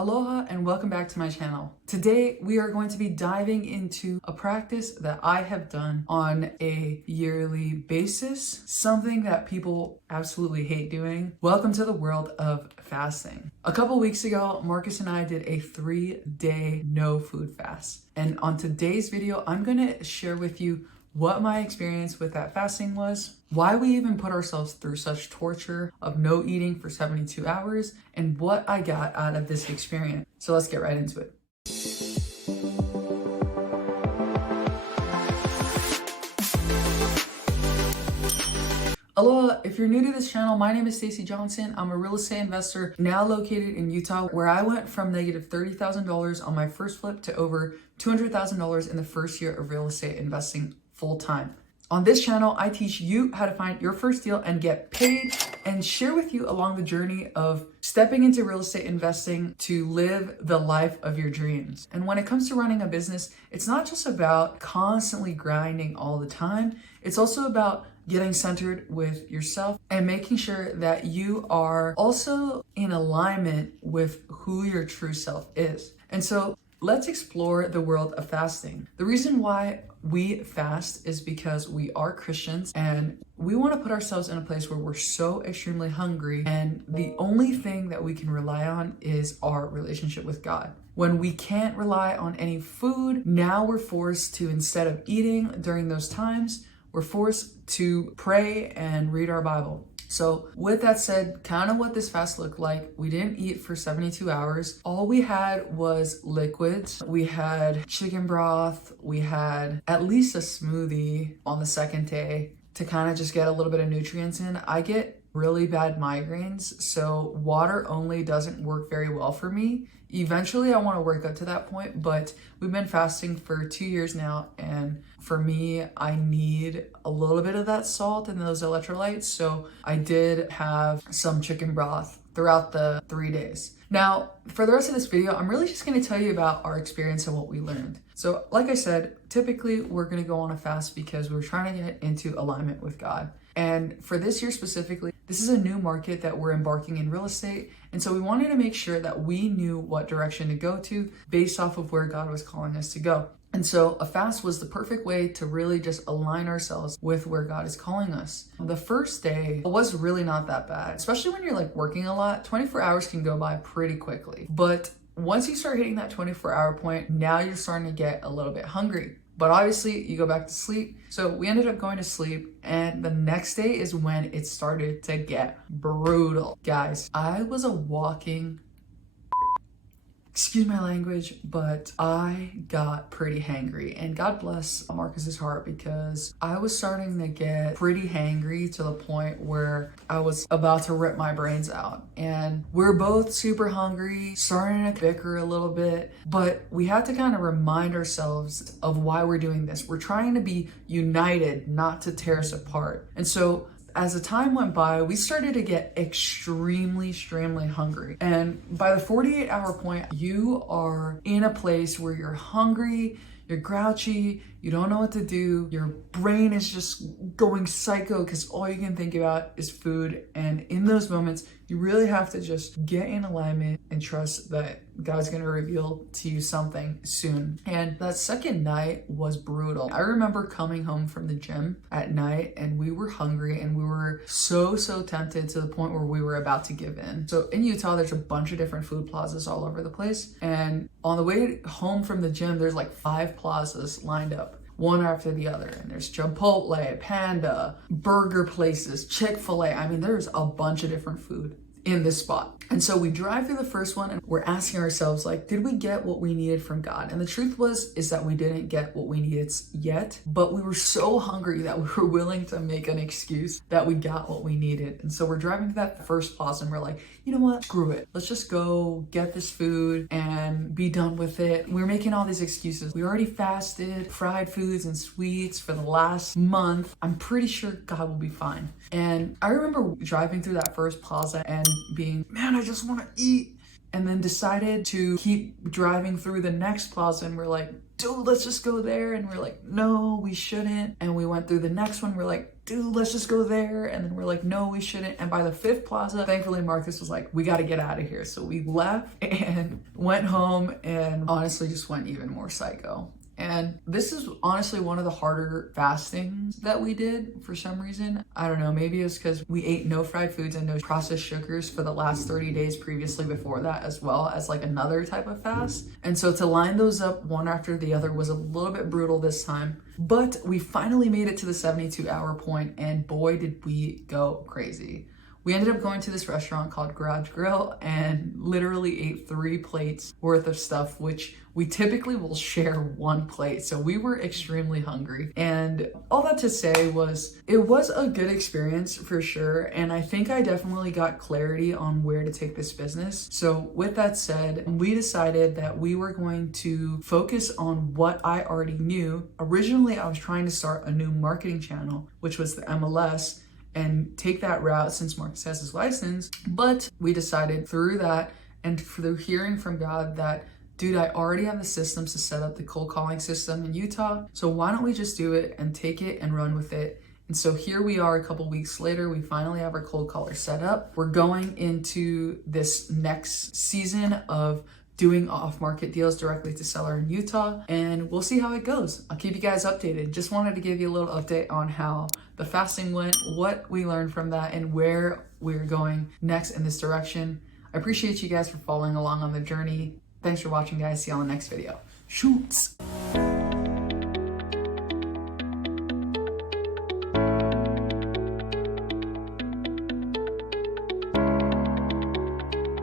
Aloha and welcome back to my channel. Today we are going to be diving into a practice that I have done on a yearly basis, something that people absolutely hate doing. Welcome to the world of fasting. A couple weeks ago, Marcus and I did a 3-day no food fast. And on today's video, I'm going to share with you what my experience with that fasting was, why we even put ourselves through such torture of no eating for 72 hours, and what I got out of this experience. So let's get right into it. Aloha, if you're new to this channel, my name is Stacey Johnson. I'm a real estate investor now located in Utah, where I went from negative $30,000 on my first flip to over $200,000 in the first year of real estate investing full time. On this channel, I teach you how to find your first deal and get paid, and share with you along the journey of stepping into real estate investing to live the life of your dreams. And when it comes to running a business, it's not just about constantly grinding all the time. It's also about getting centered with yourself and making sure that you are also in alignment with who your true self is. And so let's explore the world of fasting. The reason why we fast is because we are Christians and we want to put ourselves in a place where we're so extremely hungry, and the only thing that we can rely on is our relationship with God. When we can't rely on any food, now we're forced to, instead of eating during those times, we're forced to pray and read our Bible. So with that said, kind of what this fast looked like, we didn't eat for 72 hours. All we had was liquids. We had chicken broth. We had at least a smoothie on the second day to kind of just get a little bit of nutrients in. I get really bad migraines, so water only doesn't work very well for me. Eventually I want to work up to that point, but we've been fasting for 2 years now, and for me, I need a little bit of that salt and those electrolytes, so I did have some chicken broth throughout the 3 days. Now, for the rest of this video, I'm really just going to tell you about our experience and what we learned. So like I said, typically we're going to go on a fast because we're trying to get into alignment with God. And for this year specifically, this is a new market that we're embarking in real estate. And so we wanted to make sure that we knew what direction to go to based off of where God was calling us to go. And so a fast was the perfect way to really just align ourselves with where God is calling us. The first day was really not that bad, especially when you're like working a lot. 24 hours can go by pretty quickly. But once you start hitting that 24-hour point, now you're starting to get a little bit hungry. But obviously you go back to sleep. So we ended up going to sleep, and the next day is when it started to get brutal. Guys, I was a walking, excuse my language, but I got pretty hangry, and God bless Marcus's heart, because I was starting to get pretty hangry to the point where I was about to rip my brains out. And we're both super hungry, starting to bicker a little bit, but we have to kind of remind ourselves of why we're doing this. We're trying to be united, not to tear us apart. And so as the time went by, we started to get extremely hungry. And by the 48-hour point, you are in a place where you're hungry, you're grouchy, you don't know what to do, your brain is just going psycho because all you can think about is food. And in those moments, you really have to just get in alignment and trust that God's going to reveal to you something soon. And that second night was brutal. I remember coming home from the gym at night, and we were hungry, and we were so tempted to the point where we were about to give in. So in Utah, there's a bunch of different food plazas all over the place. And on the way home from the gym, there's like 5 plazas lined up, one after the other. And there's Chipotle, Panda, burger places, Chick-fil-A. I mean, there's a bunch of different food in this spot. And so we drive through the first one, and we're asking ourselves, like, did we get what we needed from God? And the truth is that we didn't get what we needed yet, but we were so hungry that we were willing to make an excuse that we got what we needed. And so we're driving to that first plaza, and we're like, you know what? Screw it. Let's just go get this food and be done with it. We were making all these excuses. We already fasted fried foods and sweets for the last month. I'm pretty sure God will be fine. And I remember driving through that first plaza and being, man, I just want to eat. and then decided to keep driving through the next plaza, and we're like, dude, let's just go there. And we're like, no, we shouldn't. And we went through the next one. We're like, dude, let's just go there. And then we're like, no, we shouldn't. And by the fifth plaza, thankfully, Marcus was like, we got to get out of here. So we left and went home and honestly just went even more psycho. And this is honestly one of the harder fastings that we did for some reason. I don't know, maybe it's because we ate no fried foods and no processed sugars for the last 30 days previously before that, as well as like another type of fast. And so to line those up one after the other was a little bit brutal this time. But we finally made it to the 72-hour point, and boy, did we go crazy. We ended up going to this restaurant called Garage Grill and literally ate 3 plates worth of stuff, which we typically will share 1 plate. So we were extremely hungry. And all that to say was, it was a good experience for sure. And I think I definitely got clarity on where to take this business. So with that said, we decided that we were going to focus on what I already knew. Originally, I was trying to start a new marketing channel, which was the MLS, and take that route since Marcus has his license. But we decided through that and through hearing from God that, dude, I already have the systems to set up the cold calling system in Utah. So why don't we just do it and take it and run with it? And so here we are a couple weeks later, we finally have our cold caller set up. We're going into this next season of doing off-market deals directly to seller in Utah, and we'll see how it goes. I'll keep you guys updated. Just wanted to give you a little update on how the fasting went, what we learned from that, and where we're going next in this direction. I appreciate you guys for following along on the journey. Thanks for watching, guys. See you on the next video. Shoots!